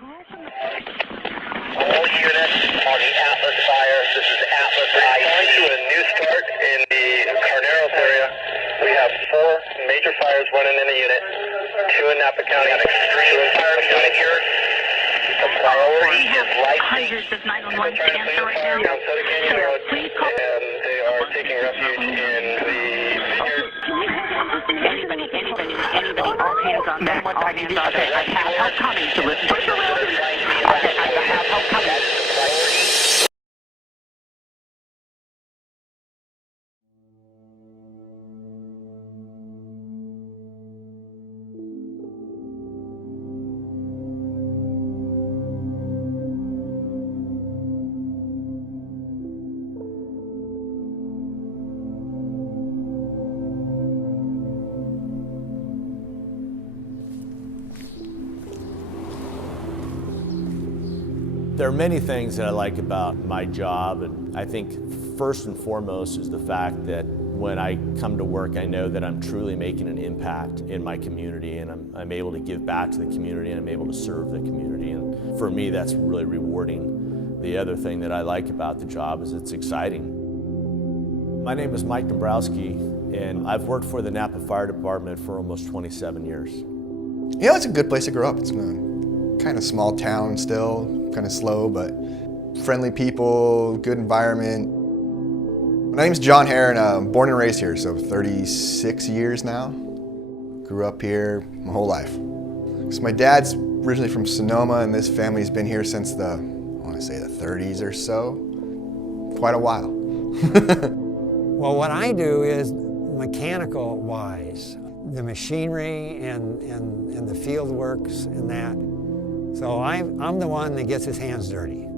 All units on the Atlas fire. This is Atlas I. On to a new start in the Carneros area. We have 4 major fires running in the unit. 2 in Napa County. Extreme fire unit here. The priority is life. Hundreds of 911 answer right now. Please call. And they are taking refuge in the vineyard. Anybody, all hands on deck, all hands on deck. I have help coming to listen. Push around. I have help coming. There are many things that I like about my job, and I think first and foremost is the fact that when I come to work, I know that I'm truly making an impact in my community, and I'm able to give back to the community, and I'm able to serve the community, and for me that's really rewarding. The other thing that I like about the job is it's exciting. My name is Mike Dombrowski, and I've worked for the Napa Fire Department for almost 27 years. You know, it's a good place to grow up. It's a kind of small town still, kind of slow, but friendly people, good environment. My name's John Hare, and I'm born and raised here, so 36 years now. Grew up here my whole life. So my dad's originally from Sonoma, and this family's been here since the 30s or so. Quite a while. Well, what I do is mechanical-wise, the machinery and the field works and that. So I'm the one that gets his hands dirty.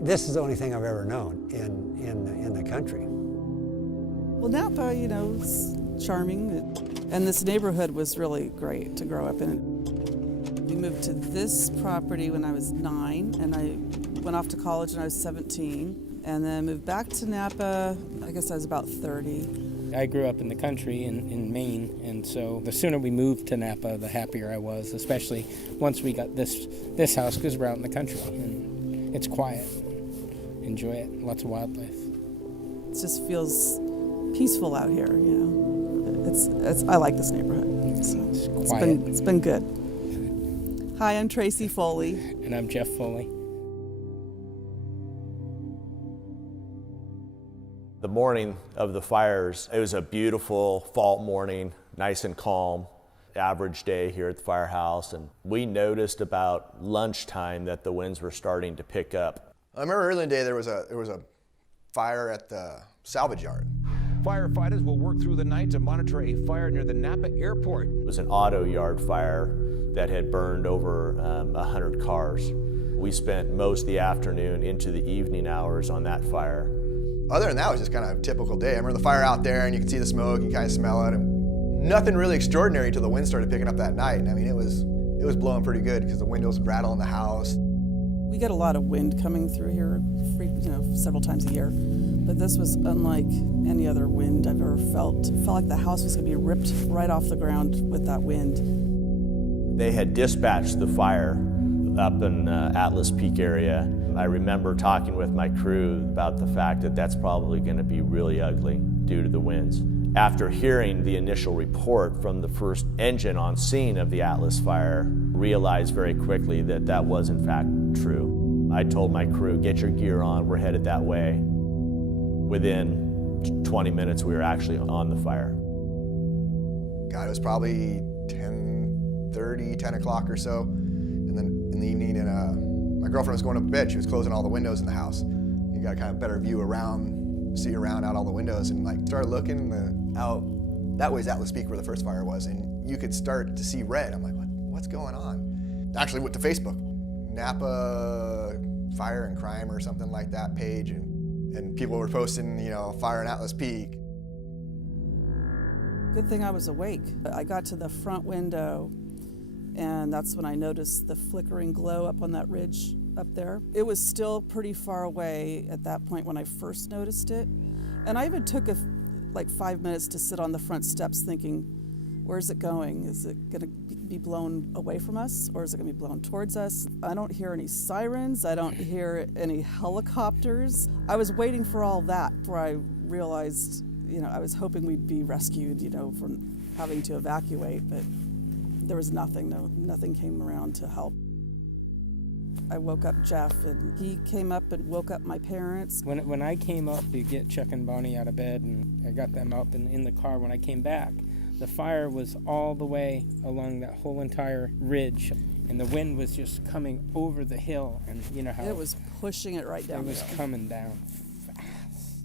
This is the only thing I've ever known in the country. Well, Napa, you know, is charming, and this neighborhood was really great to grow up in. We moved to this property when I was 9, and I went off to college when I was 17, and then moved back to Napa, I guess I was about 30. I grew up in the country in Maine, and so the sooner we moved to Napa, the happier I was, especially once we got this house, because we're out in the country, and it's quiet. Enjoy it, lots of wildlife. It just feels peaceful out here, you know. I like this neighborhood. So it's been good. Hi, I'm Tracy Foley. And I'm Jeff Foley. The morning of the fires, it was a beautiful fall morning, nice and calm, average day here at the firehouse, and we noticed about lunchtime that the winds were starting to pick up. I remember early in the day there was a fire at the salvage yard. Firefighters will work through the night to monitor a fire near the Napa airport. It was an auto yard fire that had burned over 100 cars. We spent most of the afternoon into the evening hours on that fire. Other than that, it was just kind of a typical day. I remember the fire out there, and you could see the smoke, you kind of smell it, and nothing really extraordinary until the wind started picking up that night. And I mean, it was blowing pretty good because the windows would rattle in the house. We get a lot of wind coming through here, several times a year. But this was unlike any other wind I've ever felt. It felt like the house was going to be ripped right off the ground with that wind. They had dispatched the fire up in Atlas Peak area. I remember talking with my crew about the fact that that's probably going to be really ugly due to the winds. After hearing the initial report from the first engine on scene of the Atlas fire, realized very quickly that that was in fact true. I told my crew, get your gear on, we're headed that way. Within 20 minutes, we were actually on the fire. God, it was probably 10:30, 10 o'clock or so. And then in the evening, and my girlfriend was going to bed. She was closing all the windows in the house. You got a kind of better view around, see around out all the windows, and like started looking out. That was Atlas Peak where the first fire was, and you could start to see red. I'm like, what's going on? Actually went to Facebook, Napa Fire and Crime or something like that page, and people were posting, fire in Atlas Peak. Good thing I was awake. I got to the front window, and that's when I noticed the flickering glow up on that ridge up there. It was still pretty far away at that point when I first noticed it. And I even took like 5 minutes to sit on the front steps thinking, where's it going? Is it gonna be blown away from us, or is it going to be blown towards us? I don't hear any sirens. I don't hear any helicopters. I was waiting for all that before I realized, I was hoping we'd be rescued, from having to evacuate, but there was nothing. Nothing came around to help. I woke up Jeff, and he came up and woke up my parents. When I came up to get Chuck and Bonnie out of bed, and I got them up and in the car, when I came back, the fire was all the way along that whole entire ridge, and the wind was just coming over the hill, and you know how it was pushing it right down. It was coming down fast.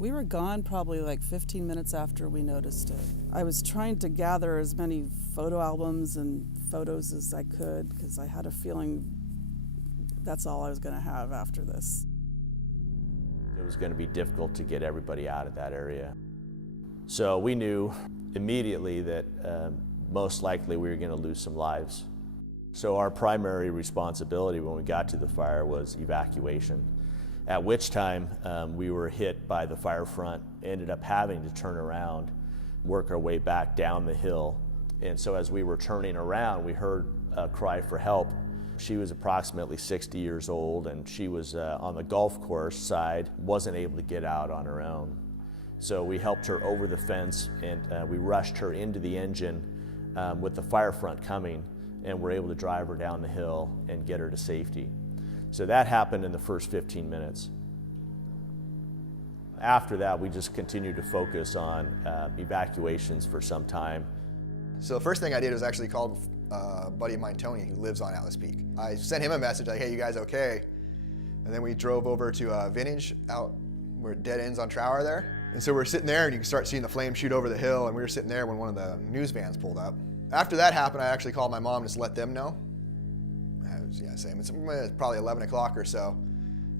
We were gone probably like 15 minutes after we noticed it. I was trying to gather as many photo albums and photos as I could, because I had a feeling that's all I was going to have after this. It was going to be difficult to get everybody out of that area. So we knew immediately that most likely we were going to lose some lives. So our primary responsibility when we got to the fire was evacuation, at which time we were hit by the fire front, ended up having to turn around, work our way back down the hill. And so as we were turning around, we heard a cry for help. She was approximately 60 years old, and she was on the golf course side, wasn't able to get out on her own. So we helped her over the fence, and we rushed her into the engine with the fire front coming, and were able to drive her down the hill and get her to safety. So that happened in the first 15 minutes. After that, we just continued to focus on evacuations for some time. So the first thing I did was actually called a buddy of mine, Tony, who lives on Atlas Peak. I sent him a message like, hey, you guys okay? And then we drove over to Vintage out where it dead ends on Trower there. And so we're sitting there, and you can start seeing the flames shoot over the hill, and we were sitting there when one of the news vans pulled up. After that happened, I actually called my mom just to let them know. I was saying it's probably 11 o'clock or so.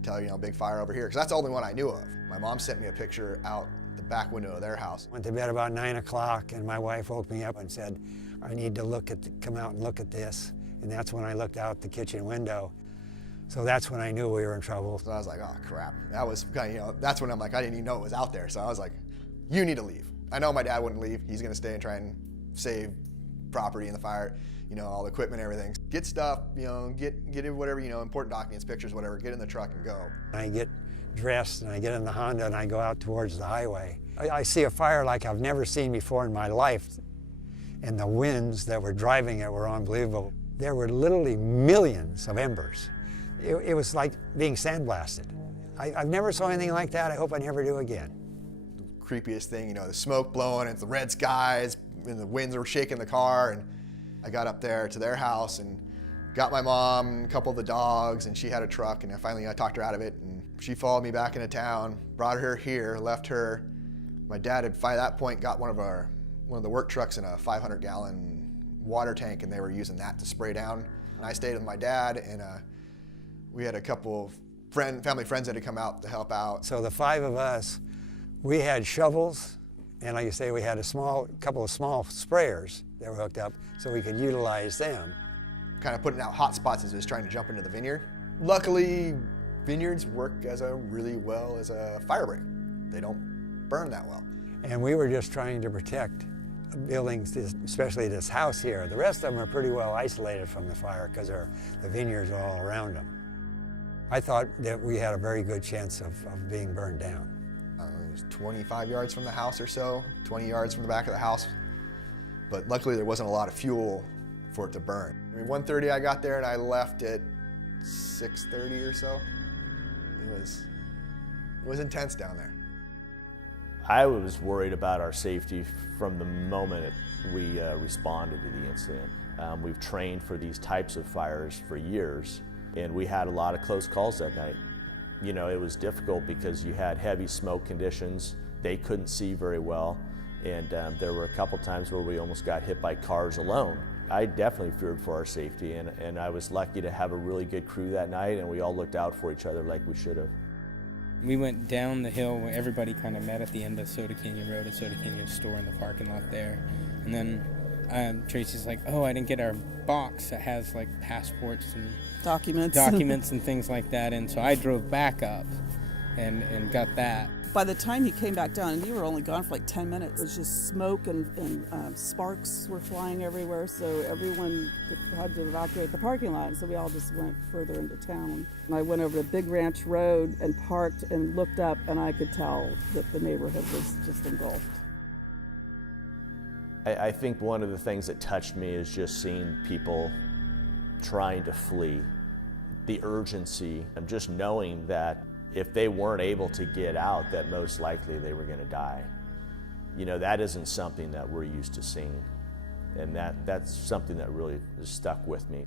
Tell her, big fire over here, because that's the only one I knew of. My mom sent me a picture out the back window of their house. Went to bed about 9 o'clock, and my wife woke me up and said, I need to come out and look at this. And that's when I looked out the kitchen window. So that's when I knew we were in trouble. So I was like, oh crap. That was kind of, that's when I'm like, I didn't even know it was out there. So I was like, you need to leave. I know my dad wouldn't leave. He's gonna stay and try and save property in the fire, all the equipment, everything. Get stuff, get whatever, important documents, pictures, whatever, get in the truck and go. I get dressed and I get in the Honda and I go out towards the highway. I see a fire like I've never seen before in my life. And the winds that were driving it were unbelievable. There were literally millions of embers. It was like being sandblasted. I've never saw anything like that. I hope I never do again. The creepiest thing, the smoke blowing, and it's the red skies, and the winds were shaking the car, and I got up there to their house and got my mom and a couple of the dogs, and she had a truck, and I talked her out of it, and she followed me back into town, brought her here, left her. My dad had, by that point, got one of the work trucks in a 500-gallon water tank, and they were using that to spray down. And I stayed with my dad, and we had a couple of family friends that had come out to help out. So the 5 of us, we had shovels, and like you say, we had a couple of small sprayers that were hooked up so we could utilize them. Kind of putting out hot spots as it was trying to jump into the vineyard. Luckily, vineyards work really well as a fire break. They don't burn that well. And we were just trying to protect buildings, especially this house here. The rest of them are pretty well isolated from the fire because the vineyards are all around them. I thought that we had a very good chance of being burned down. It was 25 yards from the house or so, 20 yards from the back of the house. But luckily there wasn't a lot of fuel for it to burn. 1:30 I got there and I left at 6:30 or so. It was intense down there. I was worried about our safety from the moment we responded to the incident. We've trained for these types of fires for years, and we had a lot of close calls that night. It was difficult because you had heavy smoke conditions. They couldn't see very well, and there were a couple times where we almost got hit by cars alone. I definitely feared for our safety, and I was lucky to have a really good crew that night, and we all looked out for each other like we should have. We went down the hill where everybody kind of met at the end of Soda Canyon Road at Soda Canyon store in the parking lot there. And then Tracy's like, oh, I didn't get our box that has like passports and documents and things like that. And so I drove back up and got that. By the time he came back down, and you were only gone for like 10 minutes, it was just smoke and sparks were flying everywhere, so everyone had to evacuate the parking lot, so we all just went further into town. And I went over to Big Ranch Road and parked and looked up, and I could tell that the neighborhood was just engulfed. I think one of the things that touched me is just seeing people trying to flee. The urgency of just knowing that if they weren't able to get out, that most likely they were going to die. You know, that isn't something that we're used to seeing. And that's something that really has stuck with me.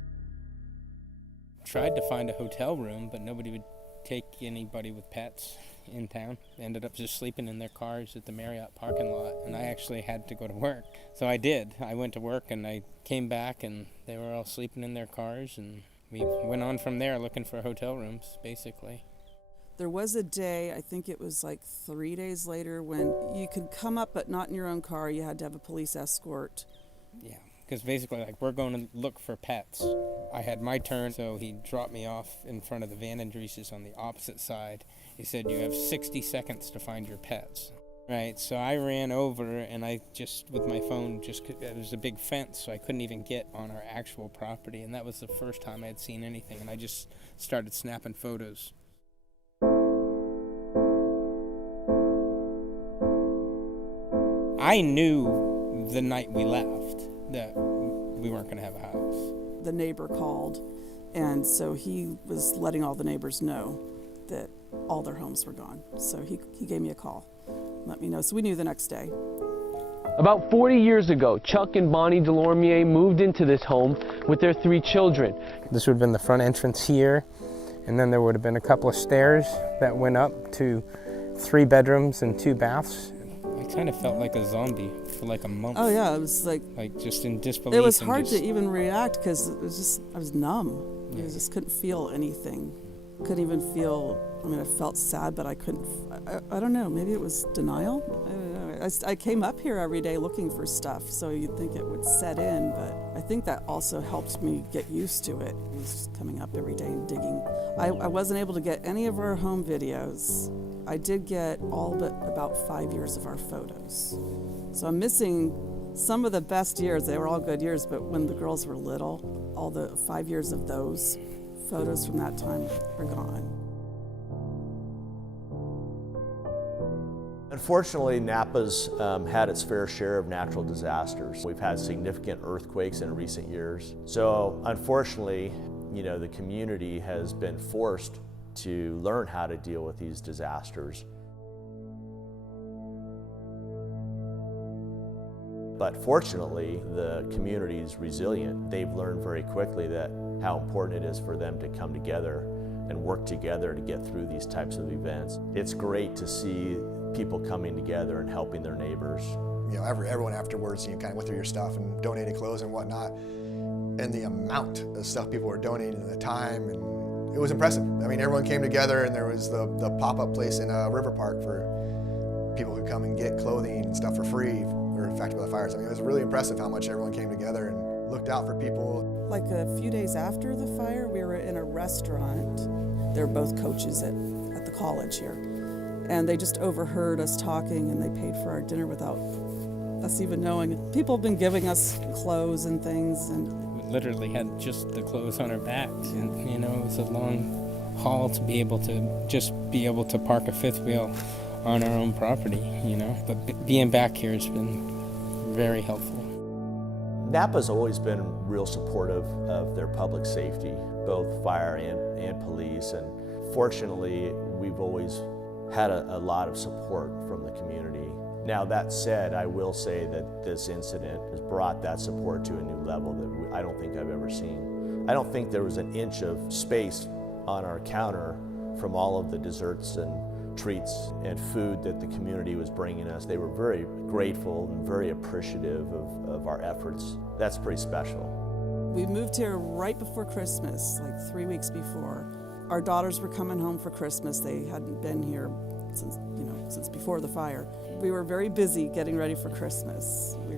Tried to find a hotel room, but nobody would take anybody with pets in town. Ended up just sleeping in their cars at the Marriott parking lot, and I actually had to go to work. So I did. I went to work and I came back and they were all sleeping in their cars, and we went on from there looking for hotel rooms, basically. There was a day, I think it was like 3 days later, when you could come up but not in your own car. You had to have a police escort. Yeah, because basically, like, we're going to look for pets. I had my turn, so he dropped me off in front of the Van Andreses on the opposite side. He said, you have 60 seconds to find your pets. Right, so I ran over, and I just, with my phone, it was a big fence, so I couldn't even get on our actual property, and that was the first time I had seen anything, and I just started snapping photos. I knew the night we left that we weren't going to have a house. The neighbor called, and so he was letting all the neighbors know that all their homes were gone. So he gave me a call, let me know. So we knew the next day. About 40 years ago, Chuck and Bonnie Delormier moved into this home with their 3 children. This would have been the front entrance here, and then there would have been a couple of stairs that went up to 3 bedrooms and 2 baths. I kind of felt like a zombie for like a month. Oh yeah, it was like just in disbelief. It was hard to even react because it was just, I was numb. Yeah. I just couldn't feel anything. Couldn't even feel, I mean, I felt sad, but I couldn't, I don't know, maybe it was denial? I don't know. I came up here every day looking for stuff, so you'd think it would set in, but I think that also helped me get used to it. I was just coming up every day and digging. I wasn't able to get any of our home videos. I did get all but about 5 years of our photos. So I'm missing some of the best years. They were all good years, but when the girls were little, all the 5 years of those photos from that time are gone. Unfortunately, Napa's had its fair share of natural disasters. We've had significant earthquakes in recent years. So unfortunately, you know, the community has been forced to learn how to deal with these disasters. But fortunately, the community is resilient. They've learned very quickly that how important it is for them to come together and work together to get through these types of events. It's great to see people coming together and helping their neighbors. You know, everyone afterwards, you kind of went through your stuff and donated clothes and whatnot, and the amount of stuff people were donating and the time, and it was impressive. I mean, everyone came together, and there was the pop-up place in River Park for people who come and get clothing and stuff for free or affected by the fires. I mean, it was really impressive how much everyone came together and looked out for people. Like a few days after the fire, we were in a restaurant. They're both coaches at the college here. And they just overheard us talking, and they paid for our dinner without us even knowing. People have been giving us clothes and things. And we literally had just the clothes on our backs. And, you know, it was a long haul to be able to park a fifth wheel on our own property, you know. But being back here has been very helpful. Napa's always been real supportive of their public safety, both fire and police. And fortunately, we've always had a lot of support from the community. Now that said, I will say that this incident has brought that support to a new level that I don't think I've ever seen. I don't think there was an inch of space on our counter from all of the desserts and treats and food that the community was bringing us. They were very grateful and very appreciative of our efforts. That's pretty special. We moved here right before Christmas, like 3 weeks before. Our daughters were coming home for Christmas. They hadn't been here since before the fire. We were very busy getting ready for Christmas. We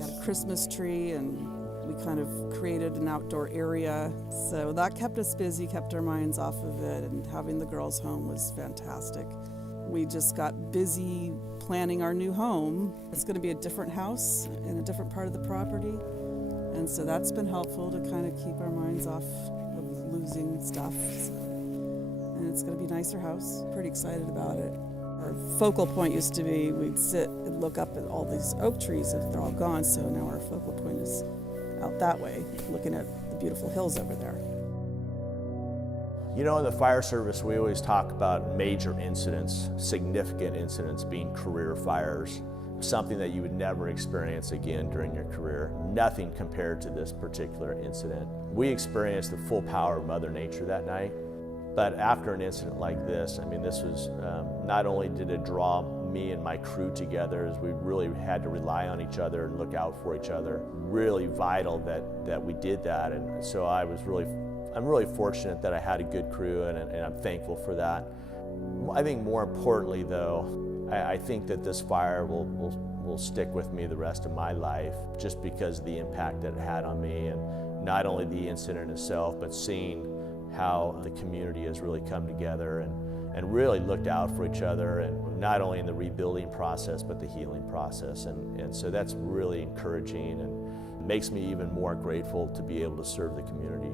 had a Christmas tree, and we kind of created an outdoor area. So that kept us busy, kept our minds off of it, and having the girls home was fantastic. We just got busy planning our new home. It's going to be a different house in a different part of the property. And so that's been helpful to kind of keep our minds off of losing stuff. And it's going to be a nicer house. Pretty excited about it. Our focal point used to be we'd sit and look up at all these oak trees if they're all gone. So now our focal point is out that way, looking at the beautiful hills over there. You know, in the fire service, we always talk about major incidents, significant incidents being career fires, something that you would never experience again during your career. Nothing compared to this particular incident. We experienced the full power of Mother Nature that night, but after an incident like this, I mean, this was, not only did it draw me and my crew together, as we really had to rely on each other and look out for each other. Really vital that we did that, and so I'm really fortunate that I had a good crew, and I'm thankful for that. I think more importantly though, I think that this fire will stick with me the rest of my life, just because of the impact that it had on me, and not only the incident itself, but seeing how the community has really come together and really looked out for each other, and not only in the rebuilding process, but the healing process. And so that's really encouraging and makes me even more grateful to be able to serve the community.